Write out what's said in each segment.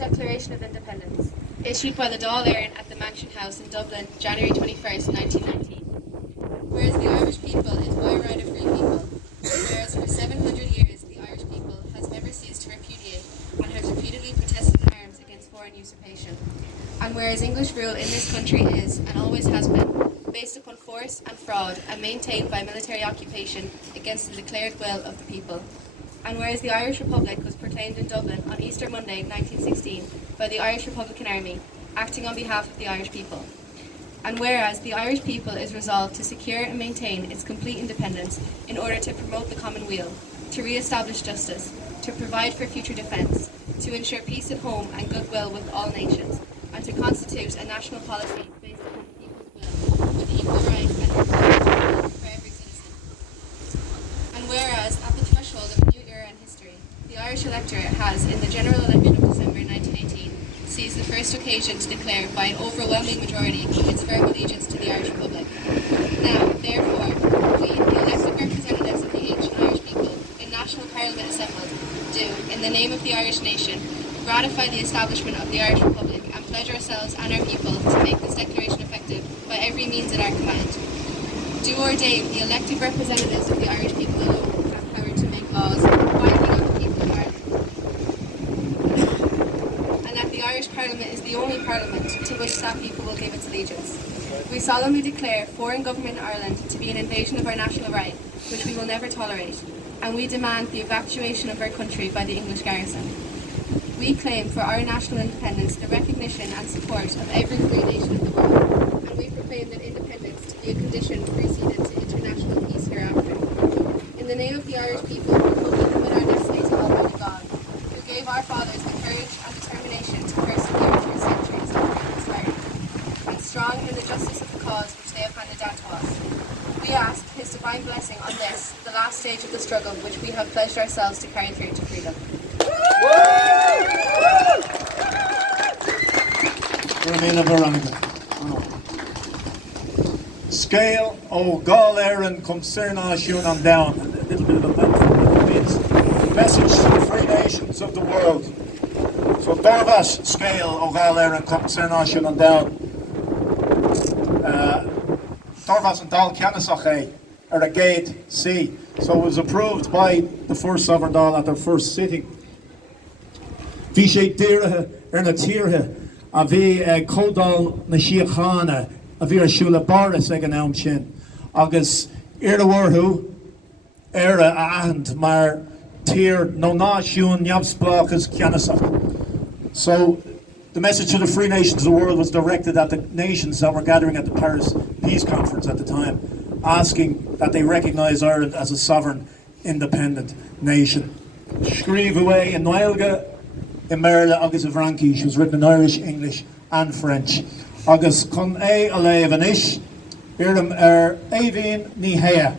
Declaration of Independence, issued by the Dáil at the Mansion House in Dublin, January 21st, 1919. Whereas the Irish people is by right a free people, whereas for 700 years the Irish people has never ceased to repudiate and has repeatedly protested in arms against foreign usurpation. And whereas English rule in this country is, and always has been, based upon force and fraud and maintained by military occupation against the declared will of the people. And whereas the Irish Republic was proclaimed in Dublin on Easter Monday 1916 by the Irish Republican Army, acting on behalf of the Irish people. And whereas the Irish people is resolved to secure and maintain its complete independence in order to promote the common weal, to re-establish justice, to provide for future defence, to ensure peace at home and goodwill with all nations, and to constitute a national policy based upon the people's will, with equal rights and equality for every citizen. And whereas, at the threshold of a new era in history, the Irish electorate has, in the general election of December 1918, seized the first occasion to declare by an overwhelming majority its firm allegiance to the Irish Republic. Now, therefore, we, the elected representatives of the ancient Irish people, in National Parliament assembled, do, in the name of the Irish nation, ratify the establishment of the Irish Republic and pledge ourselves and our people to make this declaration effective by every means at our command. Do ordain the elected representatives of the Irish people alone have power to make laws binding on the people of Ireland. And that the Irish Parliament is the only Parliament to which that people will give its allegiance. We solemnly declare foreign government in Ireland to be an invasion of our national right, which we will never tolerate, and we demand the evacuation of our country by the English garrison. We claim for our national independence the recognition and support of every free nation of the world, and we proclaim that independence to be a condition precedent to international peace hereafter. In the name of the Irish people, we humbly commit our destiny to Almighty God, who gave our fathers the courage and determination to persevere through centuries of freedom's fight, and strong in the justice of the cause which they have handed down to us. We ask His divine blessing on this, the last stage of the struggle which we have pledged ourselves to carry through to freedom. Scale o Gáil Éireann cum Cernásún an down. A little bit of a mouthful. It means message to the free nations of the world. So Dorvas scale o Gáil Éireann cum Cernásún an down. Dorvas and Dáil Ceannasach are a gate C. So it was approved by the first sovereign Dáil at their first sitting. Bhí sé dírithe na tíortha a bhí códal na síochána a bhí ar siúla baras ag an am sin. Agus ar a bhharthú a ahand mar tír nó náisiún neamhspleáchas ceannasach. So the message to the free nations of the world was directed at the nations that were gathering at the Paris Peace Conference at the time, asking that they recognise Ireland as a sovereign, independent nation. Scríomh away in Noilga, in Merle agus a Frankie. She was written in Irish, English and French. Agus con a léamh an ish, iarm éivín ní héa.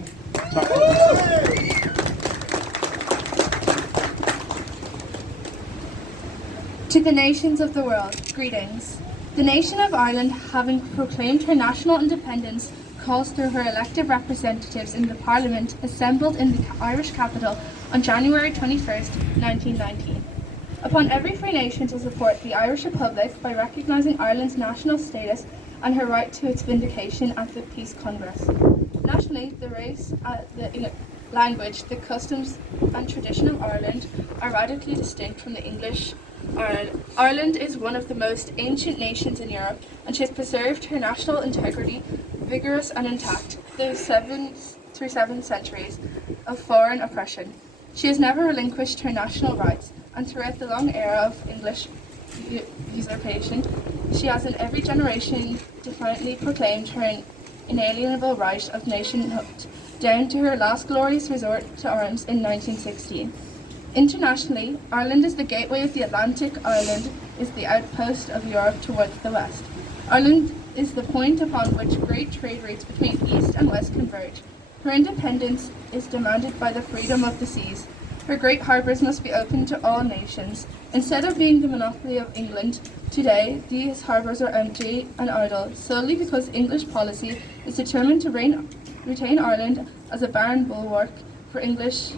To the nations of the world, greetings. The nation of Ireland, having proclaimed her national independence, calls through her elected representatives in the Parliament assembled in the Irish capital on January 21st, 1919. Upon every free nation to support the Irish Republic by recognising Ireland's national status and her right to its vindication at the Peace Congress. Nationally, the race, the language, the customs and tradition of Ireland are radically distinct from the English. Ireland is one of the most ancient nations in Europe, and she has preserved her national integrity vigorous and intact through seven centuries of foreign oppression. She has never relinquished her national rights, and throughout the long era of English usurpation, she has in every generation defiantly proclaimed her inalienable right of nationhood, down to her last glorious resort to arms in 1916. Internationally, Ireland is the gateway of the Atlantic. Ireland is the outpost of Europe towards the west. Ireland is the point upon which great trade routes between east and west converge. Her independence is demanded by the freedom of the seas. Her great harbours must be open to all nations. Instead of being the monopoly of England, today these harbours are empty and idle, solely because English policy is determined to retain Ireland as a barren bulwark for English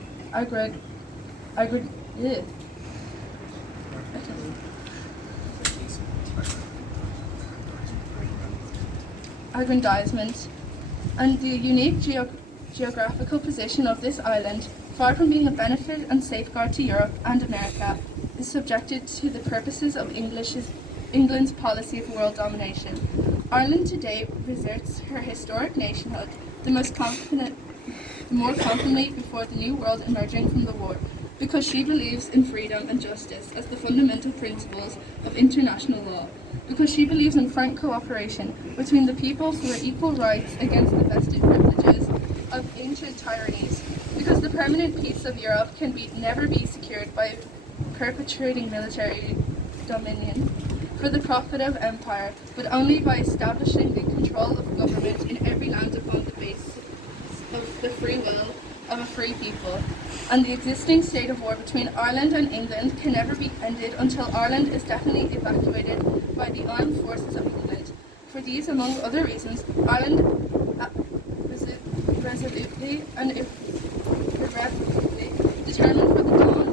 aggrandizement, and the unique geographical position of this island, far from being a benefit and safeguard to Europe and America, is subjected to the purposes of England's policy of world domination. Ireland today reserves her historic nationhood, the more confidently before the new world emerging from the war, because she believes in freedom and justice as the fundamental principles of international law, because she believes in frank cooperation between the peoples for equal rights against the vested privileges of ancient tyrannies, because the permanent peace of Europe can never be secured by perpetuating military dominion for the profit of empire, but only by establishing the control of government in every land upon the basis of the free will of a free people. And the existing state of war between Ireland and England can never be ended until Ireland is definitely evacuated by the armed forces of England. For these, among other reasons, Ireland resolutely and irrevocably determined for the dawn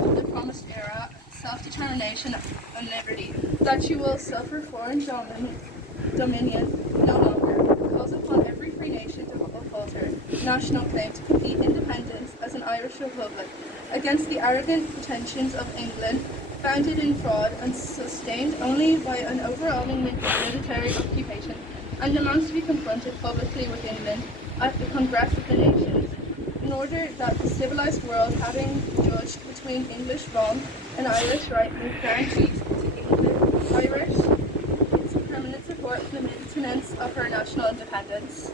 of the promised era, self-determination and liberty, that she will suffer foreign dominion no longer, calls upon every free nation to uphold her national claim to complete independence as an Irish republic against the arrogant pretensions of England, founded in fraud and sustained only by an overwhelming military occupation, and demands to be confronted publicly with England at the Congress of the Nations, in order that the civilized world, having judged between English wrong and Irish right, may guarantee to England Irish its permanent support in the maintenance of her national independence.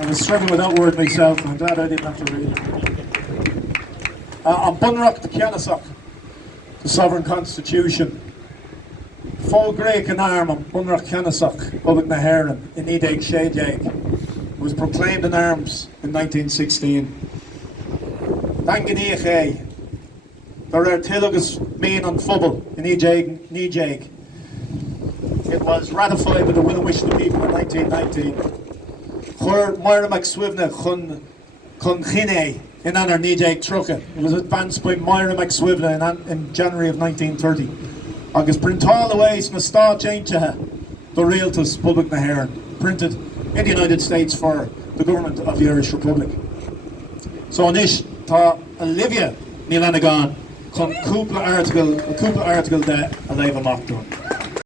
I was struggling with that word myself, and I'm glad I didn't have to read it. On Bunrock the Ceannasacht, the sovereign constitution. Full Greek and arm on Bunrock Ceannasacht, Public na hÉireann, in Ideg Shadeg, was proclaimed in arms in 1916. Danganiach é, there Tilagus mean on Fubble in Nijeg. It was ratified by the will and wish of the people in 1919. Chur Moira McSwivna chun Chine in honor Nijeg Trucha. It was advanced by Moira McSwivna in January of 1930. Agus printáil aways na stá chaintethe the Realtas Public na hÉireann, printed in the United States for the government of the Irish Republic. So anish tá Olivia ní lena gán chun cúpla article de a leibh amach dún.